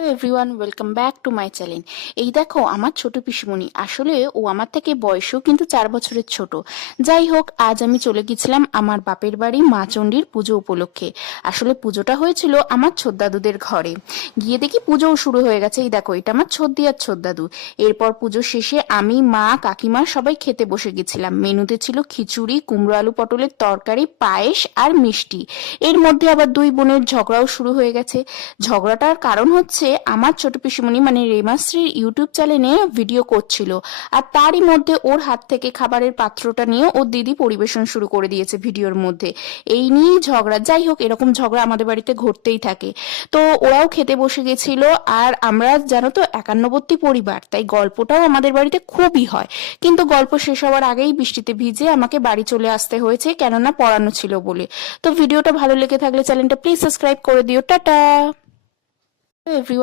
Everyone, welcome back to my channel. এই দেখো আমার ছোট পিসিমণি, আসলে ও আমার থেকে বয়সেও কিন্তু 4 বছরের ছোট। যাই হোক, আজ আমি চলে গেছিলাম আমার বাপের বাড়ি মা চণ্ডীর পুজো উপলক্ষে। আসলে পুজোটা হয়েছিল আমার ছোটদাদুদের ঘরে। গিয়ে দেখি পুজোও শুরু হয়ে গেছে। এই দেখো, এটা আমার ছোটদি আর ছোটদাদু। এরপর পুজো শেষে আমি, মা, কাকিমা সবাই খেতে বসে গেছিলাম। মেনুতে ছিল খিচুড়ি, কুমড়ো আলু পটলের তরকারি, পায়েস আর মিষ্টি। এর মধ্যে আবার দুই বোনের ঝগড়াও শুরু হয়ে গেছে। ঝগড়াটার কারণ হচ্ছে আমার ছোট পিসিমণি মানে রেমাশ্রীর ইউটিউব চ্যানেলে ভিডিও করছিল, আর তারই মধ্যে ওর হাত থেকে খাবারের পাত্রটা নিয়ে ওর দিদি পরিবেশন শুরু করে দিয়েছে ভিডিওর মধ্যে। এই নিয়েই ঝগড়া। যাই হোক, এরকম ঝগড়া আমাদের বাড়িতে ঘটতেই থাকে। তো ওরাও খেতে বসে গেছিল। আর আমরা জানো তো একান্নবর্তী পরিবার, তাই গল্পটাও আমাদের বাড়িতে খুবই হয়। কিন্তু গল্প শেষ হওয়ার আগেই বৃষ্টিতে ভিজে আমাকে বাড়ি চলে আসতে হয়েছে, কেননা পড়ানো ছিল বলে। তো ভিডিওটা ভালো লেগে থাকলে চ্যানেলটা প্লিজ সাবস্ক্রাইব করে দিও। Tata everyone.